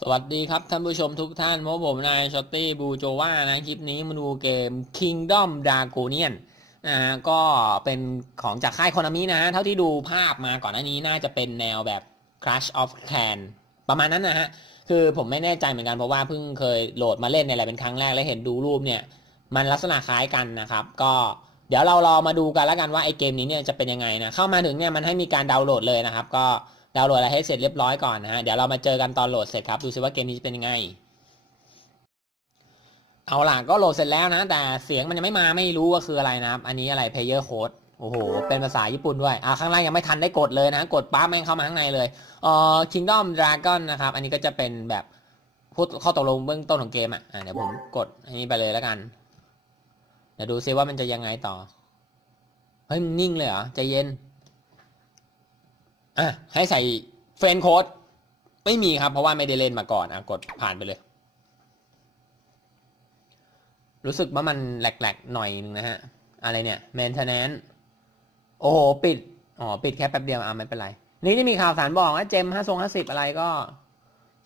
สวัสดีครับท่านผู้ชมทุกท่านพบผมนายชอตตี้บูโจว่านะ คลิปนี้มาดูเกม Kingdom Dragonian นะฮะก็เป็นของจากค่ายคนามินะเท่าที่ดูภาพมาก่อนหน้านี้น่าจะเป็นแนวแบบ Clash of Clan ประมาณนั้นนะฮะ คือผมไม่แน่ใจเหมือนกันเพราะว่าเพิ่งเคยโหลดมาเล่นในอะไรเป็นครั้งแรกและเห็นดูรูปเนี่ย มันลักษณะคล้ายกันนะครับ ก็เดี๋ยวเรารอมาดูกันแล้วกันว่าไอเกมนี้เนี่ยจะเป็นยังไงนะเข้ามาถึงเนี่ยมันให้มีการดาวน์โหลดเลยนะครับ ก็ ดาวน์โหลดอะไรให้เสร็จเรียบร้อยก่อนนะฮะเดี๋ยวเรามาเจอกันตอนโหลดเสร็จครับดูซิว่าเกมนี้จะเป็นยังไง เอาล่ะก็โหลดเสร็จแล้วนะ แต่เสียงมันยังไม่มาไม่รู้ว่าคืออะไรนะครับ อันนี้อะไร player code โอ้โห เป็นภาษาญี่ปุ่นด้วย อ่าข้างล่างยังไม่ทันได้กดเลยนะ กดปั๊บแม่งเข้ามาข้างในเลยเอ่อ Kingdom Dragon นะครับ อันนี้ก็จะเป็นแบบพูดข้อตกลงเบื้องต้นของเกมอะ อ่าเดี๋ยวผมกดอันนี้ไปเลยแล้วกัน เดี๋ยวดูซิว่ามันจะยังไงต่อ เฮ้ยนิ่งเลยเหรอ ใจเย็น อะให้ใส่เฟรนโค้ดไม่มีครับ เพราะว่าไม่ได้เล่นมาก่อนอะกดผ่านไปเลย รู้สึกว่ามันแหลกๆหน่อยนึงนะฮะ อะไรเนี่ย maintenance โอ้โห ปิด อ๋อ ปิดแค่แป๊บเดียวอะไม่เป็นไร นี่จะมีข่าวสารบอกว่าเจมห้าทรงห้าสิบอะไรก็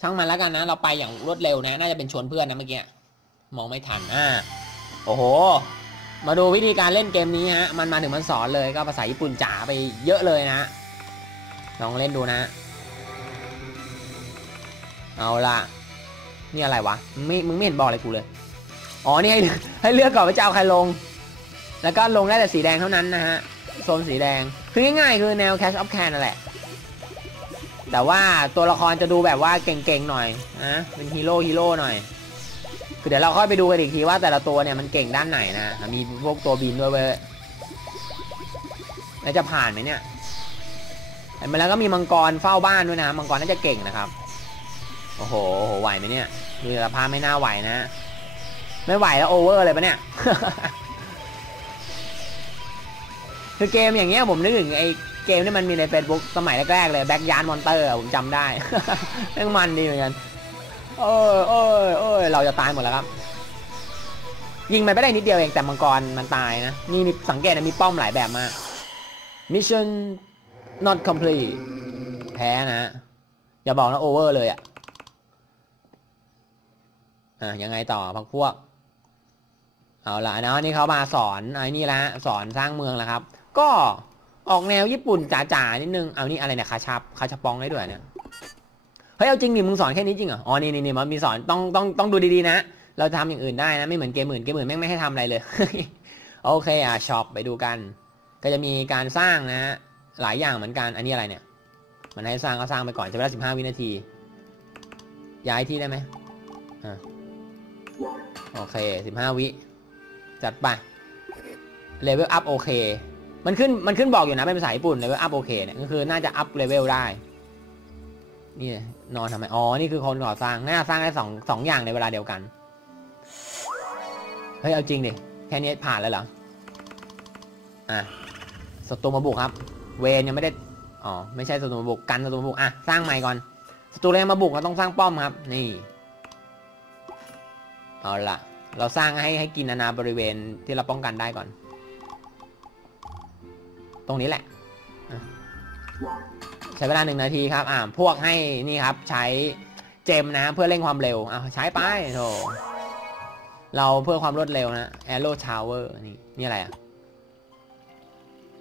ช่างมันแล้วกันนะ เราไปอย่างรวดเร็วนะ น่าจะเป็นชวนเพื่อนนะเมื่อกี้ มองไม่ทัน อ่า โอ้โห มาดูวิธีการเล่นเกมนี้ฮะ มันมาถึงมันสอนเลยก็ภาษาญี่ปุ่นจ๋าไปเยอะเลยนะ ลองเล่นดูนะ เอาละนี่อะไรวะไม่มึงไม่เห็นบอกอะไรกูเลย อ๋อ นี่ให้ให้เลือกก่อนว่าจะเอาใครลง แล้วก็ลงได้แต่สีแดงเท่านั้นนะฮะ โซนสีแดง คือง่ายๆ คือแนว Cash of Can นั่นแหละ แต่ว่าตัวละครจะดูแบบว่าเก่งๆ หน่อยนะเป็นฮีโร่ฮีโร่หน่อย คือเดี๋ยวเราค่อยไปดูกันอีกทีว่าแต่ละตัวเนี่ยมันเก่งด้านไหนนะ มีพวกตัวบินด้วยเว้ยแล้วจะผ่านไหมเนี่ย เห็นไหมแล้วก็มีมังกรเฝ้าบ้านด้วยนะมังกรน่าจะเก่งนะครับโอ้โหโหไหวไหมเนี่ยดูสภาพไม่น่าไหวนะ ไม่ไหวแล้วโอเวอร์เลยปะเนี่ยคือเกมอย่างเงี้ยผมนึกถึงไอ้เกมที่มันมีใน Facebook สมัยแรกๆเลยแบ็กยานมอนเตอร์ผมจำได้ยังมันดีเหมือนกันเออเออเออเราจะตายหมดแล้วครับ ยิงมันไปได้นิดเดียวเองแต่มังกรมันตายนะ นี่สังเกตนะมีป้อมหลายแบบมาก Mission not complete แพ้นะ อย่าบอกนะโอเวอร์เลยอะ อะ ยังไงต่อพักพวก เอาละนะนี่เขามาสอนไอ้นี่ละสอนสร้างเมืองแล้วครับ ก็ออกแนวญี่ปุ่นจ๋าๆนิดนึง เอานี่อะไรเนี่ยคาชับคาชับปองได้ด้วยเนี่ย เฮ้ย เอาจริงดิมึงสอนแค่นี้จริงเหรอ อ๋อ นี่นี่มันมีสอนต้องต้องต้องดูดีๆนะ เราทำอย่างอื่นได้นะ ไม่เหมือนเกมอื่น เกมอื่นแม่งไม่ให้ทำอะไรเลย โอเคอะช็อปไปดูกัน ก็จะมีการสร้างนะฮะ หลายอย่างเหมือนกัน อันนี้อะไรเนี่ย มันให้สร้างก็สร้างไปก่อนใช้เวลาสิบห้าวินาที ย้ายที่ได้ไหมอ่าโอเคสิบห้าวิ จัดไป เลเวลอัพโอเค มันขึ้น มันขึ้นบอกอยู่นะ เป็นภาษาญี่ปุ่น เลเวลอัพโอเคเนี่ย ก็คือน่าจะอัพเลเวลได้ นี่นอนทำไม อ๋อ นี่คือคนก่อสร้าง น่าสร้างได้สองสองอย่างในเวลาเดียวกัน เฮ้ย เอาจริงดิ แค่นี้ผ่านแล้วเหรอ อะศัตรูมาบุกครับ เวนยังไม่ได้ อ๋อ ไม่ใช่ศัตรูมาบุก กันศัตรูมาบุก อะ สร้างใหม่ก่อนศัตรูแรงมาบุกเราต้องสร้างป้อมครับ นี่ เอาละเราสร้างให้ให้กินนานาบริเวณที่เราป้องกันได้ก่อน ตรงนี้แหละ ใช้เวลาหนึ่งนาทีครับ อ่า พวกให้นี่ครับ ใช้เจมนะ เพื่อเร่งความเร็วอ่าใช้ไปโถเราเพื่อความรวดเร็วนะ Arrow Tower นี่ นี่อะไรอะ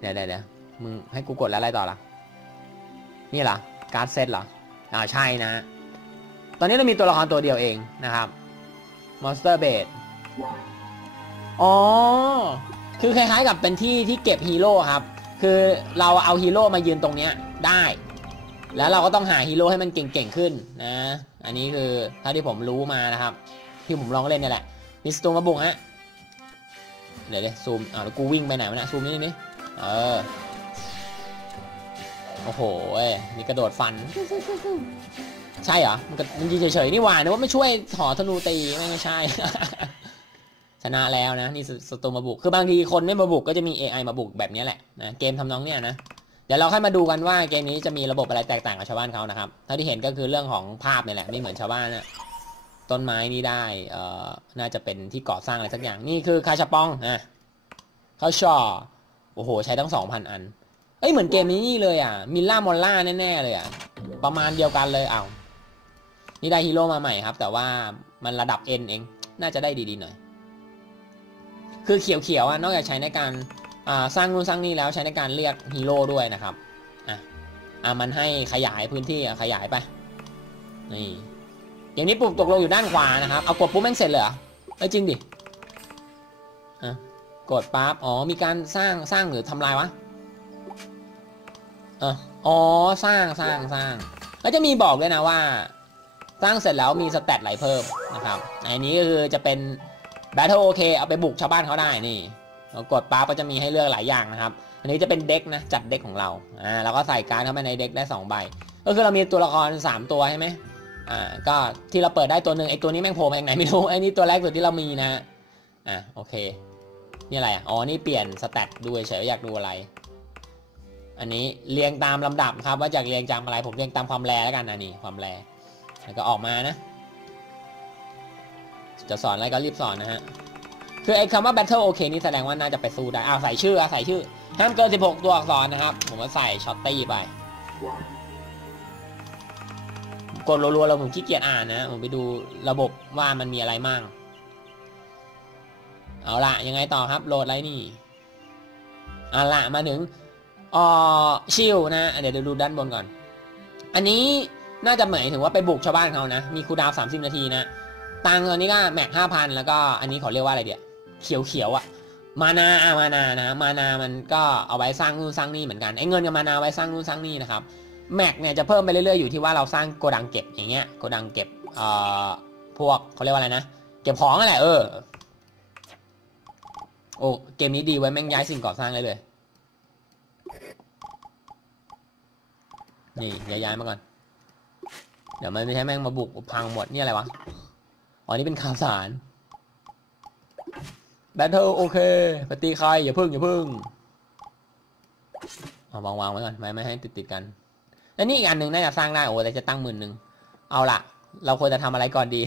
เดี๋ยวเดี๋ยว มึงให้กูกดแล้วอะไรต่อละนี่เหรอการ์ดเซตเหรออ่าใช่นะ ตอนนี้เรามีตัวละครตัวเดียวเองนะครับ Monster Base อ๋อ คือคล้ายๆกับเป็นที่ที่เก็บฮีโร่ครับ คือเราเอาฮีโร่มายืนตรงเนี้ยได้ แล้วเราก็ต้องหาฮีโร่ให้มันเก่งๆขึ้นนะ อันนี้คือเท่าที่ผมรู้มานะครับ ที่ผมลองเล่นนี่แหละมีสตูมาบุกฮะ เดี๋ยวเลยซูม อ่าแล้วกูวิ่งไปไหนวะเนี่ยซูมนิดนึงเออ โอ้โหเอ้นี่กระโดดฟัน ใช่เหรอ มันก็มันยืนเฉยๆนี่หว่านึกว่าไม่ช่วยถอธนูตีไม่ใช่ ชนะแล้วนะ นี่สตูมาบุก คือบางทีคนไม่มาบุกก็จะมี AI มาบุกแบบนี้แหละนะเกมทำนองเนี้ยนะ เดี๋ยวเราค่อยมาดูกันว่าเกมนี้จะมีระบบอะไรแตกต่างกับชาวบ้านเขานะครับ เท่าที่เห็นก็คือเรื่องของภาพนี่แหละไม่เหมือนชาวบ้านนะต้นไม้นี่ได้ เอ่อ น่าจะเป็นที่ก่อสร้างอะไรสักอย่าง นี่คือคาชาปองอะเขาชอโอ้โห ใช้ทั้งสองพันอัน เอ้ยเหมือนเกมนี้นี่เลยอะมิลล่ามอลล่าแน่ๆเลยอะประมาณเดียวกันเลยเอานี่ได้ฮีโร่มาใหม่ครับ แต่ว่ามันระดับ N เอง น่าจะได้ดีๆหน่อย คือเขียวๆอะนอกจากใช้ในการสร้างนู่นสร้างนี่แล้วใช้ในการเรียกฮีโร่ด้วยนะครับอะอะมันให้ขยายพื้นที่ขยายไปนี่อย่างนี้ปุ่มตกลงอยู่ด้านขวานะครับเอากดปุ๊บแม่งเสร็จเลยเหรอเอ้ยจริงดิอะกดปั๊บอ๋อมีการสร้างสร้างหรือทำลายวะ อ๋อสร้างสร้างสร้างแล้วจะมีบอกด้วยนะว่า สร้างเสร็จแล้วมีสเตตไหลเพิ่มนะครับอันนี้ก็คือจะเป็น Battle OK เคเอาไปบุกชาวบ้านเขาได้นี่เรากดปั๊บก็จะมีให้เลือกหลายอย่างนะครับ อันนี้จะเป็นเด็กนะจัดเด็กของเราอ่าแล้วก็ใส่การเข้าไปในเด็กได้2ใบก็คือเรามีตัวละคร 3 ตัวใช่ไหมอ่าก็ที่เราเปิดได้ตัวหนึ่งไอตัวนี้แม่งโผล่มาจากไหนไม่รู้ไอนี่ตัวแรกสุดที่เรามีนะอ่าโอเคนี่อะไรอ๋อนี่เปลี่ยนสเตตดูเฉยอยากดูอะไร อันนี้เรียงตามลำดับครับ ว่าจากเรียงจากอะไรผมเรียงตามความแรแล้วกันนะนี่ความแรแล้วก็ออกมานะ จะสอนอะไรก็รีบสอนนะฮะคือไอ้คำว่า battle โอเคนี่แสดงว่าน่าจะไปสู้ได้อ้าวใส่ชื่อใส่ชื่อห้ามเกิน 16 ตัวอักษรนะครับ ผมก็ใส่ช็อตตี้ไปกดรัวๆแล้วผมขี้เกียจอ่านนะผมไปดูระบบว่ามันมีอะไรมั่งเอาละยังไงต่อครับโหลดอะไรนี่เอาละมาถึง อ๋อชิลนะ เดี๋ยวดูด้านบนก่อน อันนี้น่าจะหมายถึงว่าไปบุกชาวบ้านเขานะ มีคูดาวสามสิบนาทีนะ ตังตอนนี้ก็แม็กห้าพันแล้วก็อันนี้เขาเรียกว่าอะไรเดี๋ยวเขียวเขียวอะมานาอามานานะ มานามันก็เอาไว้สร้างนู่นสร้างนี่เหมือนกันไอ้เงินกับมานาไว้สร้างนู่นสร้างนี่นะครับ แม็กเนี่ยจะเพิ่มไปเรื่อยๆอยู่ที่ว่าเราสร้างโกดังเก็บอย่างเงี้ย โกดังเก็บเอ่อพวกเขาเรียกว่าอะไรนะ เก็บของอะไรเออ โอ้ เกมนี้ดีไว้แม่งย้ายสิ่งก่อสร้างเลยเลย นี่ย้ายๆมาก่อน เดี๋ยวมันไม่ใช่แม่งมาบุกพังหมดนี่อะไรวะ อ๋อนี่เป็นข่าวสารแบทเทิลโอเคปฏิใครอย่าพึ่งอย่าพึ่งเอาวางวางไว้ก่อนไม่ไม่ให้ติดติดกัน แล้วนี่อีกอันหนึ่งน่าจะสร้างได้โอ้แต่จะตั้งหมื่นหนึ่งเอาละเราควรจะทำอะไรก่อนดี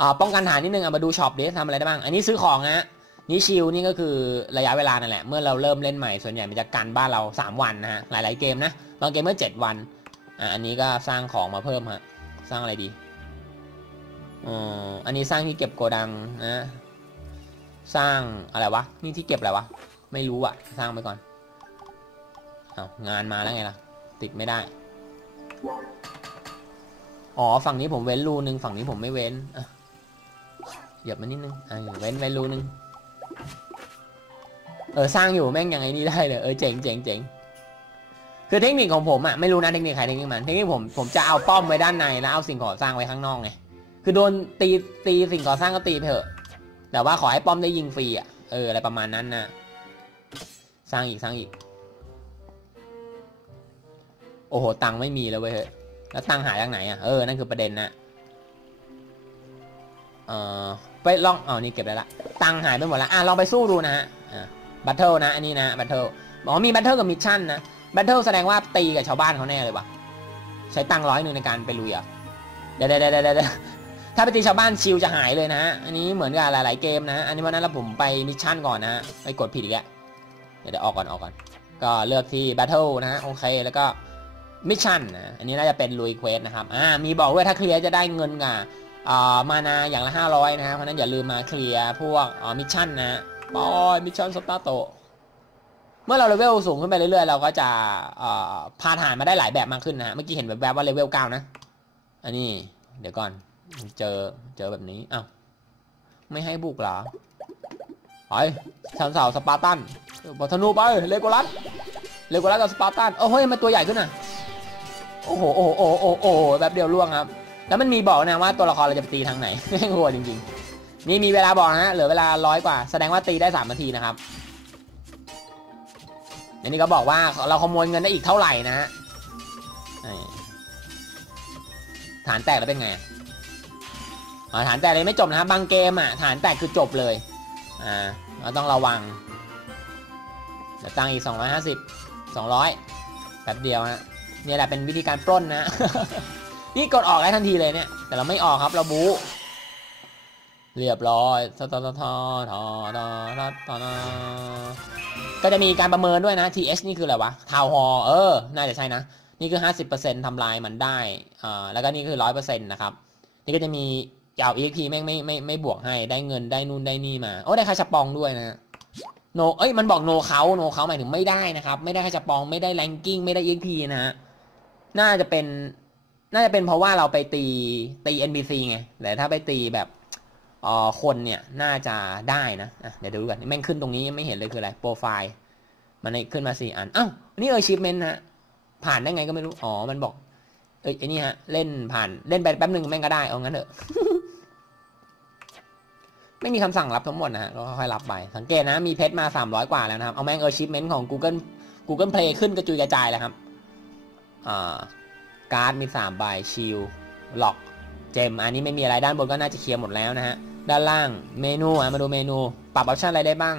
อ่าป้องกันฐานนิดนึงเอามาดูช็อปดิทำอะไรได้บ้าง อันนี้ซื้อของนะนี่ชิลนี่ก็คือระยะเวลานั่นแหละ เมื่อเราเริ่มเล่นใหม่ส่วนใหญ่มันจะกันบ้านเรา 3 วันนะฮะหลาย ๆ เกมนะบางเกมเมื่อ7วัน อ่าอันนี้ก็สร้างของมาเพิ่มฮะ สร้างอะไรดีอ๋ออันนี้สร้างที่เก็บโกดังนะสร้างอะไรวะ นี่ที่เก็บอะไรวะ ไม่รู้อะสร้างไปก่อน เอางานมาแล้วไงล่ะ ติดไม่ได้ อ๋อ ฝั่งนี้ผมเว้นรูนึง ฝั่งนี้ผมไม่เว้นเหยียบมานิดนึงอะเว้นเว้รูนึง เออ สร้างอยู่แม่งยังไงนี่ได้เลย เออ เจ๋งเจ๋งเจ๋ง คือเทคนิคของผมอะไม่รู้นะเทคนิคใครเทคนิคมันเทคนิคผมผมจะเอาป้อมไว้ด้านในแล้วเอาสิ่งก่อสร้างไว้ข้างนอกไงคือโดนตีตีสิ่งก่อสร้างก็ตีไปเถอะ แต่ว่าขอให้ป้อมได้ยิงฟรีอะเอออะไรประมาณนั้นนะสร้างอีกสร้างอีก โอ้โหตังค์ไม่มีแล้วเว้ยเฮ้แล้วตังค์หายจากไหนอะเออนั่นคือประเด็นนะเออไปลองเอานี่เก็บได้ละตังค์หายไปหมดแล้วอะลองไปสู้ดูนะฮะบัตเทิลนะอันนี้นะบัตเทิลอ๋อมีบัตเทิลกับมิชชั่นนะ แบัตเทิลแสดงว่าตีกับชาวบ้านเขาแน่เลยวะใช้ตังค์ร้อยหนึ่งในการไปลุยอะเดี๋ยวเดี๋ยวเดี๋ยวเดถ้าไปตีชาวบ้านชิลจะหายเลยนะฮะ อันนี้เหมือนกับหลาย ๆ เกมนะ อันนี้วันนั้นเราผมไปมิชชั่นก่อนนะฮะไปกดผิดอีกแล้วเดี๋ยวออกก่อนออกก่อน ก็เลือกที่ Battle นะฮะโอเคแล้วก็มิชชั่นนะ อันนี้น่าจะเป็นลุยเควสนะครับอ่ามีบอกด้วยถ้าเคลียร์จะได้เงินกับอ่ามานาอย่างละ 500 นะฮะเพราะนั้นอย่าลืมมาเคลียร์พวกอ่ามิชชั่นนะบอยมิชชั่นสตาร์โต เมื่อเราเลเวลสูงขึ้นไปเรื่อยๆ เราก็จะอ่าพาฐานมาได้หลายแบบมากขึ้นนะฮะ เมื่อกี้เห็นแบบว่าเลเวล9นะ อันนี้ เดี๋ยวก่อน เจอ เจอแบบนี้อ้าวไม่ให้บุกเหรอไปชันสาวสปาร์ตันบอธนูไป เลโกลัส เลโกลัสกับสปาร์ตัน โอ้เฮ้ยมันตัวใหญ่ขึ้นอะ โอ้โห โอ้โห โอ้โหโอ้แบบเดียวล่วงครับ แล้วมันมีบอกนะว่าตัวละครเราจะตีทางไหนไม่งโหดจริง ๆ นี่มีเวลาบอกนะฮะเหลือเวลาร้อยกว่า แสดงว่าตีได้สามนาทีนะครับ อันนี้ก็บอกว่าเราขโมยเงินได้อีกเท่าไหร่นะฮะฐานแตกแล้วเป็นไงฐานแตกเลยไม่จบนะครับบางเกมอะฐานแตกคือจบเลย อ่าเราต้องระวังเดี๋ยวตังอีก 250 200แป๊บเดียวฮะนี่แหละเป็นวิธีการปล้นนะ นี่กดออกได้ทันทีเลยเนี่ย แต่เราไม่ออกครับเราบูเรียบร้อยทอทอทอทอทอทอ ก็จะมีการประเมินด้วยนะ TH นี่คืออะไรวะทาวฮอเออ น่าจะใช่นะ นี่คือ 50%ทำลายมันได้อ่าแล้วก็นี่คือ 100%นะครับ นี่ก็จะมีเอา EXP แม่งไม่ไม่ไม่บวกให้ได้เงินได้นู่นได้นี่มา โอ้ได้ค่าชปองด้วยนะโนเอ้ยมันบอกโนเขาโนเขาหมายถึงไม่ได้นะครับ ไม่ได้ค่าชปองไม่ได้แรงกิ้งไม่ได้ EXP นะฮะน่าจะเป็นน่าจะเป็นเพราะว่าเราไปตีตี NPC ไงแต่ถ้าไปตีแบบ คนเนี่ยน่าจะได้นะะเดี๋ยวดูกันแม่งขึ้นตรงนี้ไม่เห็นเลยคืออะไรโปรไฟล์มันขึ้นมาสี่อันอ้าวนี่เออชิปเมนต์ฮะผ่านได้ไงก็ไม่รู้อ๋อมันบอก เอ้ยไอ้นี่ฮะเล่นผ่านเล่นไปแป๊บหนึ่งแม่งก็ได้เอางั้นเถอะไม่มีคำสั่งรับทั้งหมดนะฮะก็ค่อยรับไปสังเกตนะมีเพชรมา 300 กว่าแล้วนะครับ เอาแม่งเออชิปเมนต์ของ Google Google Play ขึ้นกระจุยกระจายแล้วครับอ่าการ์ดมี3ใบชิลล็อก เจมอันนี้ไม่มีอะไรด้านบนก็น่าจะเคลียร์หมดแล้วนะฮะ ด้านล่างเมนูอะมาดูเมนู ปรับออปชันอะไรได้บ้าง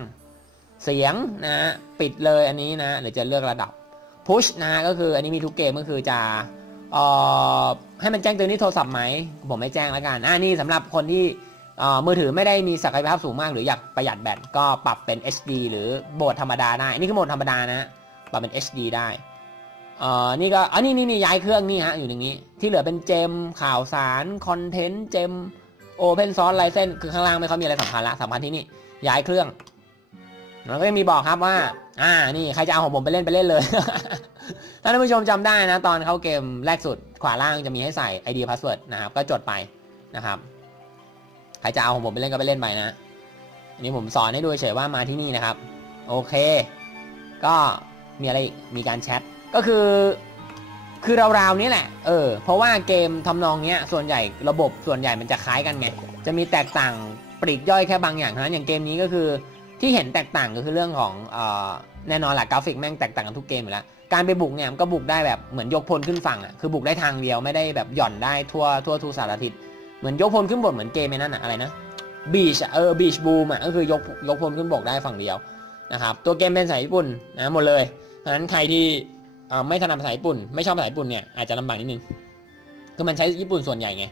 เสียงนะฮะปิดเลยอันนี้นะหรือจะเลือกระดับ push นะก็คืออันนี้มีทุกเกมก็คือจะออให้มันแจ้งเตือนที่โทรศัพท์ไหม ผมไม่แจ้งแล้วกันอ่านี่สำหรับคนที่มือถือไม่ได้มีศักยภาพสูงมาก หรืออยากประหยัดแบตก็ปรับเป็น HD หรือโหมดธรรมดาได้อันนี้คือโหมดธรรมดานะปรับเป็น HD ได้เอ่อนี่ก็อันนี้นี่นี่ย้ายเครื่องนี่ฮะอยู่ตรงนี้ ที่เหลือเป็นเจมข่าวสารคอนเทนต์เจม โอเพนซอร์สไลเซนคือข้างล่างไม่เขามีอะไรสำคัญละสำคัญที่นี่ ย้ายเครื่อง มันก็จะมีบอกครับว่า อ่า นี่ใครจะเอาของผมไปเล่นไปเล่นเลย ถ้าท่านผู้ชมจำได้นะ ตอนเข้าเกมแรกสุด ขวาล่างจะมีให้ใส่ ID password นะครับ ก็จดไปนะครับ ใครจะเอาของผมไปเล่นก็ไปเล่นไปนะอันนี้ผมสอนให้ดูเฉยว่ามาที่นี่นะครับ โอเค ก็มีอะไรอีกมีการแชท ก็คือ คือราวๆนี้แหละ เออ เพราะว่าเกมทำนองเนี้ย ส่วนใหญ่ระบบส่วนใหญ่มันจะคล้ายกันไง จะมีแตกต่างปลีกย่อยแค่บางอย่างเท่านั้น อย่างเกมนี้ก็คือที่เห็นแตกต่างก็คือเรื่องของเอ่อแน่นอนแหละกราฟิกแม่งแตกต่างกันทุกเกมอยู่แล้ว การไปบุกเนี่ยมันก็บุกได้แบบเหมือนยกพลขึ้นฝั่งอะ คือบุกได้ทางเดียวไม่ได้แบบหย่อนได้ทั่วทั่วทุกสารทิศ เหมือนยกพลขึ้นบกเหมือนเกมนั่นอะอะไรนะ บีชเออ บีชบูมอะก็คือยกยกพลขึ้นบกได้ฝั่งเดียวนะครับ ตัวเกมเป็นภาษาญี่ปุ่นนะหมดเลย เพราะฉะนั้นใครที่ ไม่ถนัดภาษาญี่ปุ่น ไม่ชอบภาษาญี่ปุ่นเนี่ยอาจจะลำบากนิดนึงคือมันใช้ญี่ปุ่นส่วนใหญ่ไง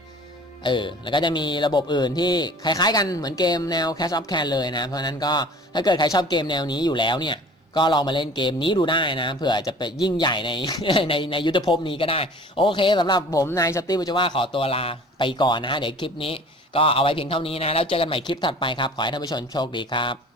เออแล้วก็จะมีระบบอื่นที่คล้ายๆกันเหมือนเกมแนว Cash of Can เลยนะ เพราะนั้นก็ถ้าเกิดใครชอบเกมแนวนี้อยู่แล้วเนี่ยก็ลองมาเล่นเกมนี้ดูได้นะเผื่อจะไปยิ่งใหญ่ในในในยุทธภพนี้ก็ได้ โอเคสำหรับผมนายสตีวิจว่าขอตัวลาไปก่อนนะฮะเดี๋ยวคลิปนี้ ก็เอาไว้เพียงเท่านี้นะแล้วเจอกันใหม่คลิปถัดไปครับ ขอให้ท่านผู้ชมโชคดีครับ